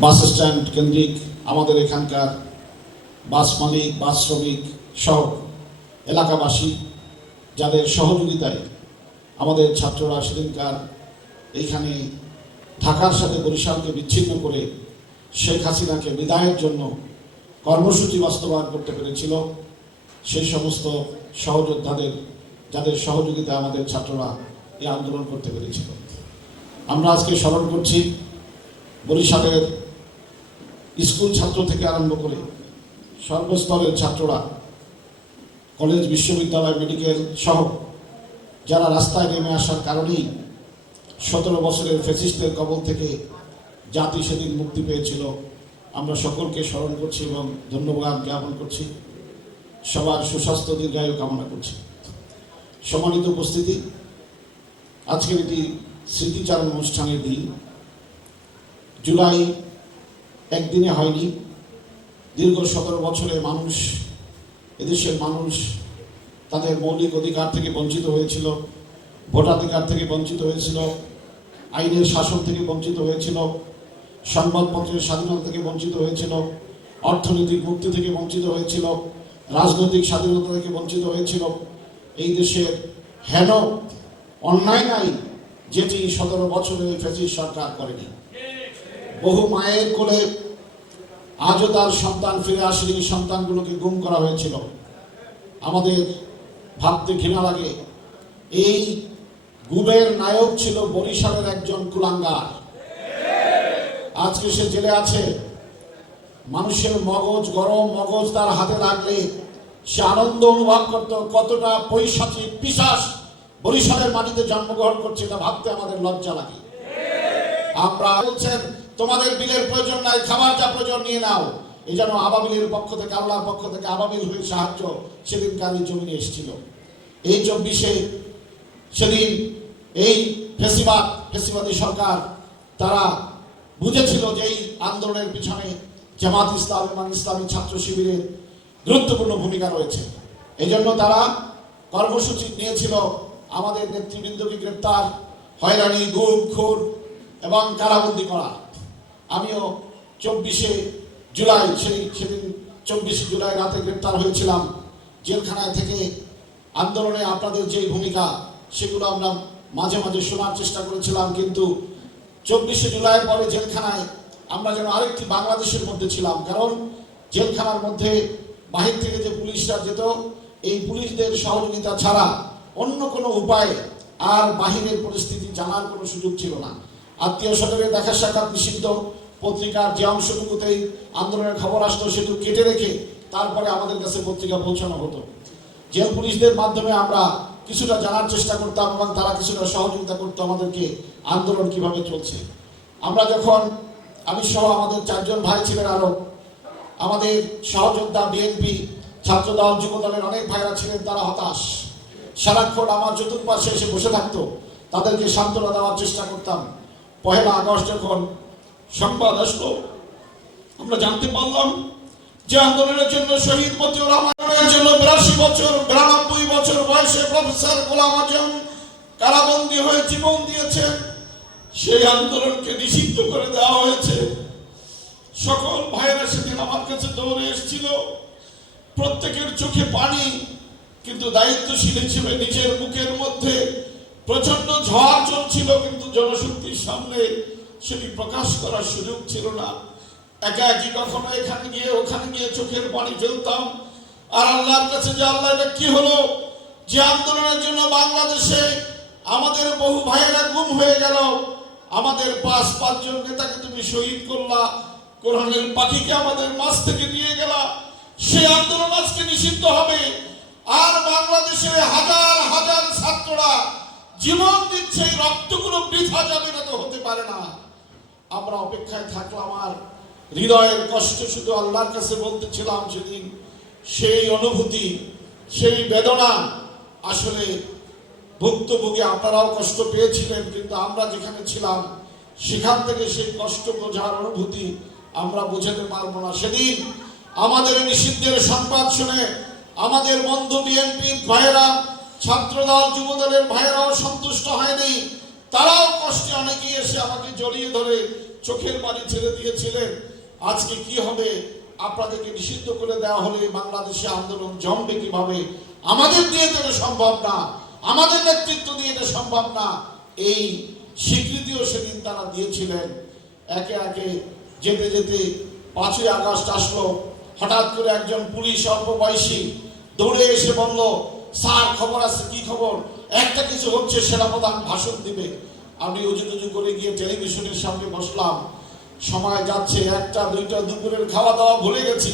Bus stand কেন্দ্রিক আমাদের এখানকার বাস মালিক, বাস শ্রমিক সহ এলাকাবাসী যাদের সহযোগিতায় আমাদের ছাত্ররা সেদিনকার এইখানে ঢাকার সাথে বরিশালকে বিচ্ছিন্ন করে শেখ হাসিনাকে বিদায়ের জন্য কর্মসূচি বাস্তবায়ন করতে পেরেছিল। সেই সমস্ত সহযোদ্ধাদের যাদের সহযোগিতা আমাদের ছাত্ররা এই আন্দোলন করতে পেরেছিল। আমরা আজকে স্মরণ করছি বরিশালের স্কুল ছাত্র থেকে আরম্ভ করে সর্বস্তরের ছাত্ররা, কলেজ, বিশ্ববিদ্যালয়, মেডিকেল সহ যারা রাস্তায় নেমে আসার কারণেই 17 বছরের ফ্যাসিস্টদের কবল থেকে জাতি সেদিন মুক্তি পেয়েছিল। আমরা সকলকে স্মরণ করছি এবং ধন্যবাদ জ্ঞাপন করছি। সবার সুস্বাস্থ্য দীর্ঘায়ু কামনা করছি। সম্মানিত উপস্থিতি, আজকের এটি স্মৃতিচারণ অনুষ্ঠানের দিন। জুলাই একদিনে হয়নি, দীর্ঘ 17 বছরে মানুষ, এদেশের মানুষ তাদের মৌলিক অধিকার থেকে বঞ্চিত হয়েছিল, ভোটাধিকার থেকে বঞ্চিত হয়েছিল, আইনের শাসন থেকে বঞ্চিত হয়েছিল, সংবাদপত্রের স্বাধীনতা থেকে বঞ্চিত হয়েছিল, অর্থনৈতিক মুক্তি থেকে বঞ্চিত হয়েছিল, রাজনৈতিক স্বাধীনতা থেকে বঞ্চিত হয়েছিল। এই দেশের হেন অন্যায় নাই যেটি 17 বছরে ফ্যাসিস্ট সরকার করেনি। বহু মায়ের কোলে আজও তার সন্তান ফিরে আসেনি, সন্তানগুলোকে গুম করা হয়েছিল। আমাদের ভাবতে ঘৃণা লাগে, এই গুমের নায়ক ছিল বরিশালের একজন কুলাঙ্গার। আজকে সে জেলে আছে। মানুষের মগজ গরম, মগজ তার হাতে লাগলে সে আনন্দ অনুভব করত। কতটা পৈশাচিক পিশাচ বরিশালের মাটিতে জন্মগ্রহণ করছে তা ভাবতে আমাদের লজ্জা লাগে। আমরা বলছেন তোমাদের বিলের প্রয়োজন নাই, খাবার যা প্রয়োজন নিয়ে নাও। এই যেন আবাবিলের পক্ষ থেকে, আল্লাহর পক্ষ থেকে আবাবিল হয়ে সাহায্য সেদিনকার এই জমিনে এসেছিল। এই 24-এ সেদিন এই ফেসিবাদী সরকার তারা বুঝেছিল যে এই আন্দোলনের পিছনে জামাত ইসলাম এবং ইসলামী ছাত্র শিবিরের গুরুত্বপূর্ণ ভূমিকা রয়েছে। এই জন্য তারা কর্মসূচি নিয়েছিল আমাদের নেতৃবৃন্দকে গ্রেপ্তার, হয়রানি, গুম, খুন এবং কারাবন্দী করা। আমিও 24-এ জুলাই সেদিন 24 জুলাই রাতে গ্রেপ্তার হয়েছিলাম জেলখানায় থেকে। আন্দোলনে আপনাদের যে ভূমিকা সেগুলো আমরা মাঝে মাঝে শোনার চেষ্টা করেছিলাম, কিন্তু 24 জুলাইয়ের পরে জেলখানায় আমরা যেন আরেকটি বাংলাদেশের মধ্যে ছিলাম। কারণ জেলখানার মধ্যে বাহির থেকে যে পুলিশরা যেত, এই পুলিশদের সহযোগিতা ছাড়া অন্য কোনো উপায় আর বাহিরের পরিস্থিতি জানার কোনো সুযোগ ছিল না। আত্মীয় স্বজনের দেখা সাক্ষাৎ নিষিদ্ধ। পত্রিকার যে অংশটুকুতেই আন্দোলনের খবর আসতো সেটুকু কেটে রেখে তারপরে আমাদের কাছে পত্রিকা পৌঁছানো হতো। জেল পুলিশদের মাধ্যমে আমরা কিছুটা জানার চেষ্টা করতাম এবং তারা কিছুটা সহযোগিতা করতো আমাদেরকে আন্দোলন কিভাবে চলছে। আমরা যখন, আমি সহ আমাদের 4 জন ভাই ছিলেন, আরো আমাদের সহযোদ্ধা বিএনপি, ছাত্রদল, যুবদলের অনেক ভাইরা ছিলেন, তারা হতাশ। সারাক্ষণ আমার চতুর্পাশে এসে বসে থাকতো, তাদেরকে সান্ত্বনা দেওয়ার চেষ্টা করতাম। 1 আগস্ট যখন সংবাদ আসলো, আমরা জানতে পারলাম যে আন্দোলনের জন্য শহীদ মতিউর রহমানের জন্য 82 বছর বয়সে প্রফেসর গোলাম আজম কারাবন্দী হয়ে জীবন দিয়েছেন। সেই আন্দোলনকে নিষিদ্ধ করে দেওয়া হয়েছে। সকল ভাইয়েরা সেদিন আমার কাছে দৌড়ে এসেছিল, প্রত্যেকের চোখে পানি, কিন্তু দায়িত্বশীল হিসেবে নিজের মুখের মধ্যে প্রচন্ড ঝড় চলছিল, কিন্তু জনশক্তির সামনে সেটি প্রকাশ করার সুযোগ ছিল না। একাকি কখনো এখানে গিয়ে ওখানে গিয়ে চোখের পানি ফেলতাম। আর আল্লাহর কাছে যে আল্লাহ, এটা কি হলো যে আন্দোলনের জন্য বাংলাদেশে আমাদের বহু ভাইয়েরা গুম হয়ে গেল, আমাদের 5 জন নেতাকে তুমি শহীদ করলা, কোরআনের পাখিকে আমাদের মাঝ থেকে নিয়ে গেলা। সেই আন্দোলন আজকে নিষিদ্ধ হবে, আর বাংলাদেশে হাজার হাজার ছাত্ররা জীবন দিচ্ছে, এই রক্তগুলো বৃথা যাবে না, তো হতে পারে না। আমরা অপেক্ষায় থাকলাম, আর হৃদয়ের কষ্ট শুধু আল্লাহর কাছে বলতেছিলাম সেদিন। সেই অনুভূতি, সেই বেদনা আসলে ভুক্তভোগী আপনারাও কষ্ট পেয়েছিলেন, কিন্তু আমরা যেখানে ছিলাম সেখান থেকে সেই কষ্ট বোঝার অনুভূতি আমরা বোঝাতে পারবো না। সেদিন আমাদের নিষিদ্ধের সংবাদ শুনে আমাদের বন্ধু বিএনপির ভাইয়েরা, ছাত্রদল, যুবদলের ভাইয়েরাও সন্তুষ্ট হয়নি। তারাও কষ্টে অনেকেই এসে আমাকে জড়িয়ে ধরে চোখের পানি ছেড়ে দিয়েছিলেন। আজকে কি হবে? আপনাদেরকে নিষিদ্ধ করে দেওয়া হলে বাংলাদেশে আন্দোলন জমবে কিভাবে? আমাদের দিয়ে তো এটা সম্ভব না, আমাদের নেতৃত্ব দিয়ে এটা সম্ভব না। এই স্বীকৃতিও সেদিন তারা দিয়েছিলেন। একে একে যেতে যেতে 5ই আগস্ট আসলো। হঠাৎ করে একজন পুলিশ অল্প বয়সী দৌড়ে এসে বলল, স্যার খবর আছে। কি খবর? একটা কিছু হচ্ছে, সেনাপ্রধান ভাষণ দিবে। আমি উজু করে গিয়ে টেলিভিশনের সামনে বসলাম। সময় যাচ্ছে, 1টা 2টা, দুপুরের খাওয়া দাওয়া ভুলে গেছি।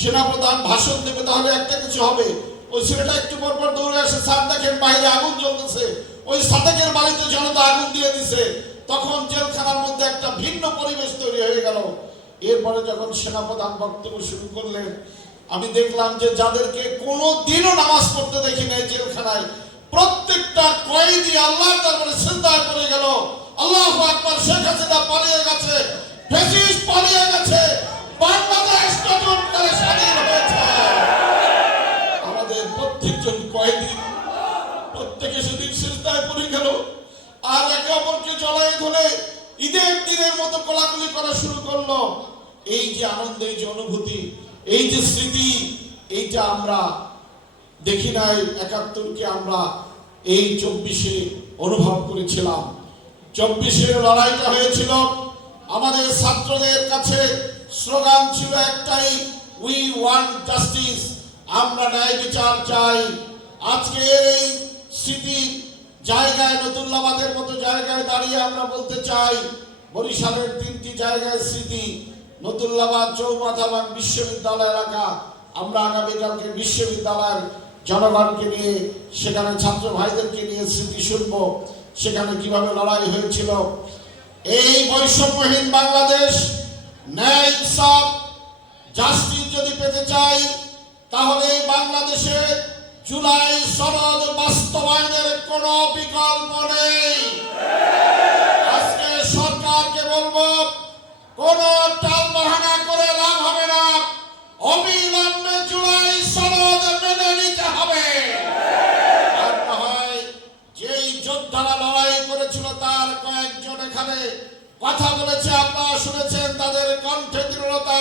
সেনাপ্রধান ভাষণ দেবে, তাহলে একটা কিছু হবে। ওই ছেলেটা একটু পর পর দৌড়ে আসে, স্যার দেখেন বাইরে আগুন জ্বলতেছে। ওই সাদেকের বাড়িতে জনতা আগুন দিয়ে দিছে। তখন জেলখানার মধ্যে একটা ভিন্ন পরিবেশ তৈরি হয়ে গেল। এরপরে যখন সেনাপ্রধান বক্তব্য শুরু করলেন, আমি দেখলাম যে যাদেরকে কোনো দিনও নামাজ পড়তে দেখি নাই জেলখানায়, প্রত্যেকটা কয়েদি আল্লাহর দরবারে সিজদায় পড়ে গেল। আল্লাহু আকবার। শেখ হাসিনা পালিয়ে গেছে, ফ্যাসিস্ট পালিয়ে গেছে, বাংলাদেশ নতুন করে স্বাধীন হয়েছে। আমাদের প্রত্যেকজন কয়েদি প্রত্যেকে সেদিন সিজদায় পড়ে গেল, আর একে অপরকে জড়াই ধরে ঈদের দিনের মতো কোলাকুলি করা শুরু করলো। এই যে আনন্দ, এই যে অনুভূতি, এই যে স্মৃতি, এইটা আমরা দেখি নাই। 71কে আমরা এই 24-এ অনুভব করেছিলাম। 24-এর লড়াইটা হয়েছিল আমাদের ছাত্রদের কাছে। স্লোগান ছিল একটাই, উই ওয়ান্ট জাস্টিস, আমরা ন্যায় বিচার চাই। আজকের এই স্মৃতির জায়গায়, নতুল্লাবাদের মতো জায়গায় দাঁড়িয়ে আমরা বলতে চাই, বরিশালের 3টি জায়গায় স্মৃতি, নতুল্লাবাদ, চৌমাথা এবং বিশ্ববিদ্যালয় এলাকা। আমরা আগামীকালকে বিশ্ববিদ্যালয়ের জনগণকে নিয়ে, সেখানে ছাত্র ভাইদেরকে নিয়ে স্মৃতি শুনবো, সেখানে কিভাবে লড়াই হয়েছিল। এই বৈষম্যহীন বাংলাদেশ, ন্যায় ইনসাফ, জাস্টিস যদি পেতে চাই, তাহলে বাংলাদেশে জুলাই সনদ বাস্তবায়নের কোনো বিকল্প নেই। আজকে সরকারকে বলবো, কোন টালবাহানা করে লাভ হবে না। অবিলম্বে জুলাই সনদ মেনে নিতে হবে। আর না হয় যেই যোদ্ধারা লড়াই করেছিল তার কয়েকজন এখানে কথা বলেছে, আপনারা শুনেছেন তাদের কণ্ঠে দৃঢ়তা।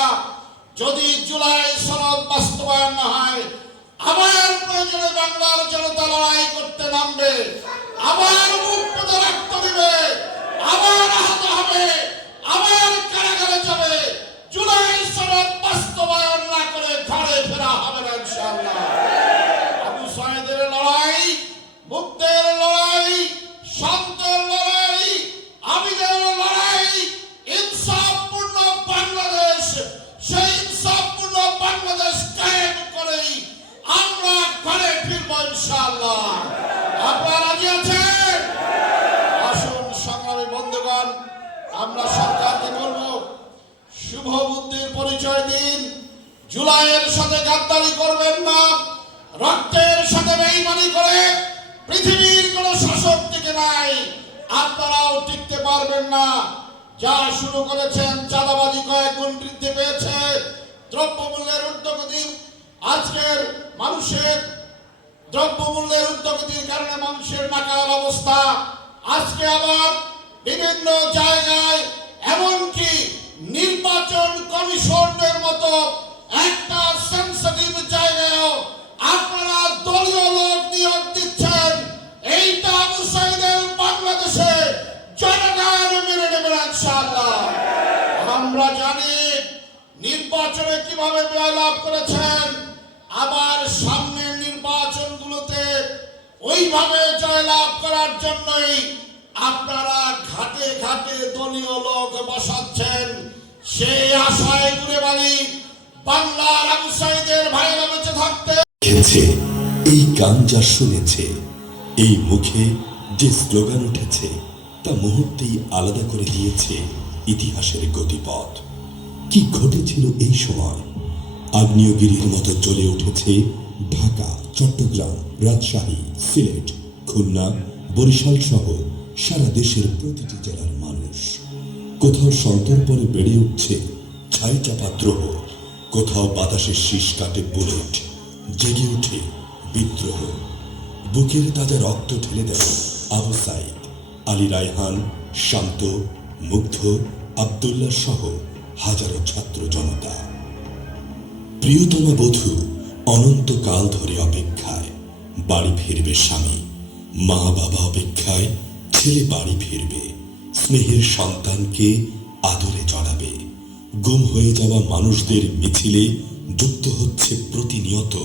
যদি জুলাই সনদ বাস্তবায়ন না হয়, আবার প্রয়োজনে বাংলার জনতা লড়াই করতে নামবে, আবার মুখ পেতে রক্ত দিবে, আবার আহত হবে, আবার কারাগারে যাবে। জুলাই সনদ বাস্তবায়ন না করে ঘরে ফেরা হবে না ইনশাআল্লাহ। আবু সাইদের লড়াই, মুক্তের লড়াই, শান্তের লড়াই, আমিদের লড়াই, ইনসাফপূর্ণ বাংলাদেশ, সেই ইনসাফপূর্ণ বাংলাদেশ কায়েম করেই আমরা ঘরে ফিরবো ইনশাআল্লাহ। আপনারা রাজি আছেন? আসুন সংগ্রামী বন্ধুগণ, আমরা সরকারকে বলবো, শুভ বুদ্ধির পরিচয় দিন। জুলাইয়ের সাথে গাদ্দারি করবেন না। রক্তের সাথে বেঈমানি করে পৃথিবীর কোন শাসক টিকে নাই, আপনারাও টিকতে পারবেন না। যা শুরু করেছেন, চাঁদাবাজি কয়েক গুণ বৃদ্ধি পেয়েছে। দ্রব্যমূল্যের ঊর্ধ্বগতি, আজকের মানুষের দ্রব্যমূল্যের ঊর্ধ্বগতির কারণে মানুষের নাকাল অবস্থা। আজকে আবার বিভিন্ন জায়গায়, এমনকি নির্বাচন কমিশনের মতো একটা সেন্সিটিভ জায়গায়ও আপনারা দলীয় লোক নিয়োগ দিচ্ছেন। এইটা আবু সাইদের বাংলাদেশে জনগণ মেনে নেবেন ইনশাআল্লাহ। আমরা জানি নির্বাচনে কিভাবে জয়লাভ করেছেন, আবার সামনের নির্বাচনগুলোতে ওইভাবে জয়লাভ করার জন্যই আপনারা ঘাটে ঘাটে দলীয় লোক বসাচ্ছেন। সেই আশায় ঘুরে বাড়ি বাংলার আবু সাইদের ভাইরা বেঁচে থাকতে এই গান যা শুনেছে, এই মুখে যে স্লোগান উঠেছে, তা মুহূর্তেই আলাদা করে দিয়েছে ইতিহাসের গতিপথ। কি ঘটেছিল এই সময়? আগ্নেয়গিরির মতো জ্বলে উঠেছে ঢাকা, চট্টগ্রাম, রাজশাহী, সিলেট, খুলনা, বরিশাল সহ সারা দেশের প্রতিটি জেলার মানুষ। কোথাও সন্তর্পণে বেড়ে উঠছে ছাই চাপা দ্রোহ, কোথাও বাতাসের শীষ কাটে বুলেট, জেগে ওঠে বিদ্রোহ। বুকের তাজা রক্ত ঢেলে দেয় আবু সাইদ, আলী রায়হান, শান্ত, মুগ্ধ, আব্দুল্লাহ সহ হাজারো ছাত্র জনতা। প্রিয়তমা বধূ অনন্তকাল ধরে অপেক্ষায়, বাড়ি ফিরবে স্বামী। মা বাবা অপেক্ষায়, ছেলে বাড়ি ফিরবে, স্নেহের সন্তানকে আদরে জড়াবে। গুম হয়ে যাওয়া মানুষদের মিছিলে যুক্ত হচ্ছে প্রতিনিয়ত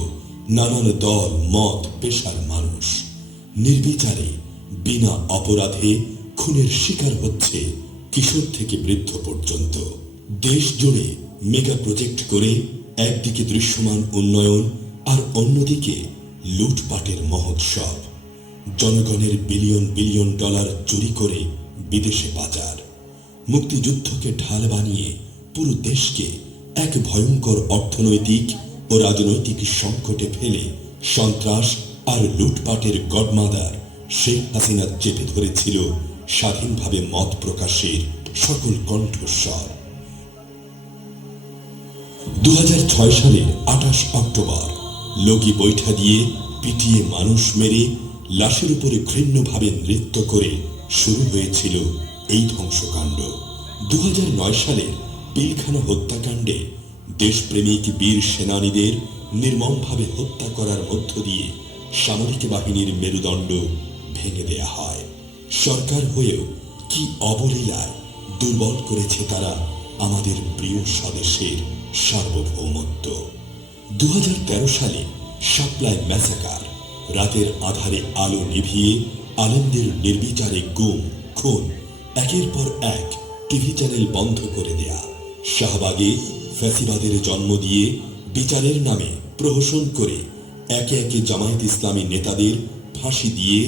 নানান দল, মত, পেশার মানুষ। নির্বিচারে বিনা অপরাধে খুনের শিকার হচ্ছে কিশোর থেকে বৃদ্ধ পর্যন্ত। দেশ জুড়ে মেগা প্রজেক্ট করে একদিকে দৃশ্যমান উন্নয়ন আর অন্যদিকে লুটপাটের মহোৎসব। জনগণের বিলিয়ন বিলিয়ন ডলার চুরি করে বিদেশে পাচার। মুক্তিযুদ্ধকে ঢাল বানিয়ে পুরো দেশকে এক ভয়ঙ্কর অর্থনৈতিক ও রাজনৈতিক সংকটে ফেলে সন্ত্রাস আর লুটপাটের গডমাদার শেখ হাসিনা চেপে ধরেছিল স্বাধীনভাবে মত প্রকাশের সকল কণ্ঠস্বর। 2006 সালের 28 অক্টোবর লগি বৈঠা দিয়ে পিটিয়ে মানুষ মেরে লাশের উপরে ঘৃণ্যভাবে নৃত্য করে শুরু হয়েছিল এই ধ্বংসকাণ্ড। 2009 সালের পিলখানা হত্যাকাণ্ডে দেশপ্রেমিক বীর সেনানীদের নির্মমভাবে হত্যা করার মধ্য দিয়ে সামরিক বাহিনীর মেরুদণ্ড ভেঙে দেয়া হয়। সরকার হয়েও কি অবলীলায় দুর্বল করেছে তারা আমাদের প্রিয় স্বদেশের সার্বভৌমত্ব। 2013 সালে শাপলায় ম্যাসাকার, রাতের আধারে আলো নিভিয়ে আলেমদের নির্বিচারে গুম, খুন, একের পর এক টিভি চ্যানেল বন্ধ করে দেয়া, শাহবাগে ফ্যাসিবাদের জন্ম দিয়ে বিচারের নামে প্রহসন করে একে একে জামায়াত ইসলামী নেতাদের ফাঁসি দিয়ে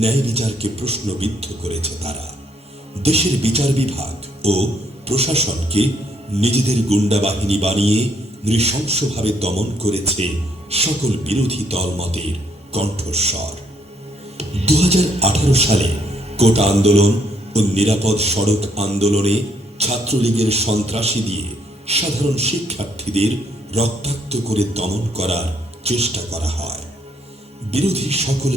ন্যায় বিচারকে প্রশ্নবিদ্ধ করেছে তারা। দেশের বিচার বিভাগ ও প্রশাসনকে নিজেদের গুন্ডা বাহিনী বানিয়ে নৃশংসভাবে দমন করেছে সকল বিরোধী দলমতের কণ্ঠস্বর। 2018 সালে কোটা আন্দোলন ও নিরাপদ সড়ক আন্দোলনে ছাত্রলীগের সন্ত্রাসী দিয়ে সাধারণ শিক্ষার্থীদের রক্তাক্ত করে দমন করার চেষ্টা করা হয়। বিরোধী সকল